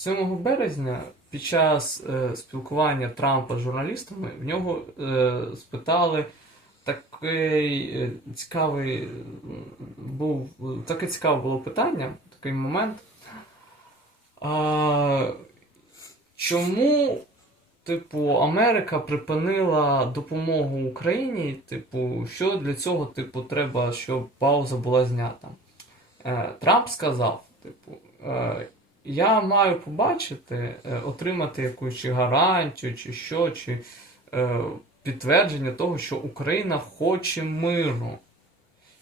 7 березня під час е, спілкування Трампа з журналістами в нього е, спитали такий е, цікавий був таке цікаве було питання, такий момент. А, чому, типу, Америка припинила допомогу Україні? Типу, що для цього, типу, треба, щоб пауза була знята? Е, Трамп сказав, типу, е, я маю побачити, е, отримати якусь чи гарантію, чи що, чи е, підтвердження того, що Україна хоче миру.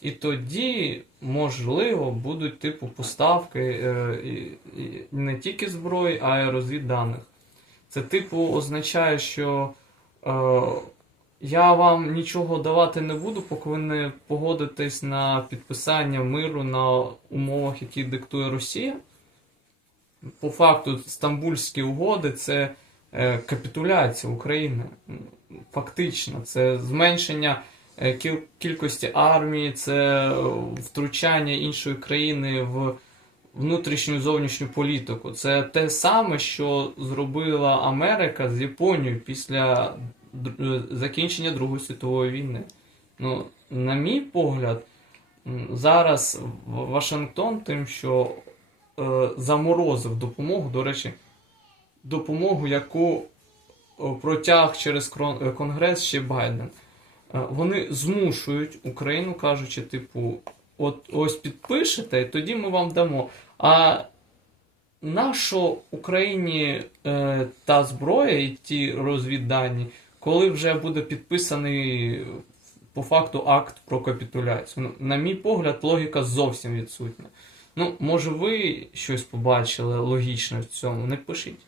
І тоді, можливо, будуть типу поставки е, і, не тільки зброї, а й розвідданих. Це, типу, означає, що е, я вам нічого давати не буду, поки ви не погодитесь на підписання миру на умовах, які диктує Росія. По факту, Стамбульські угоди це е, капітуляція України. Фактично, це зменшення е, кількості армії, це е, втручання іншої країни в внутрішню зовнішню політику. Це те саме, що зробила Америка з Японією після закінчення Другої світової війни. Ну, на мій погляд, зараз Вашингтон тим, що заморозив допомогу, до речі, допомогу, яку е, протяг через е, Конгрес ще Байден. Е, Вони змушують Україну, кажучи, типу, от ось підпишете, і тоді ми вам дамо. А нащо Україні е, та зброя і ті розвіддані, коли вже буде підписаний по факту акт про капітуляцію? На мій погляд, логіка зовсім відсутня. Ну, може, ви щось побачили логічне в цьому? Не пишіть.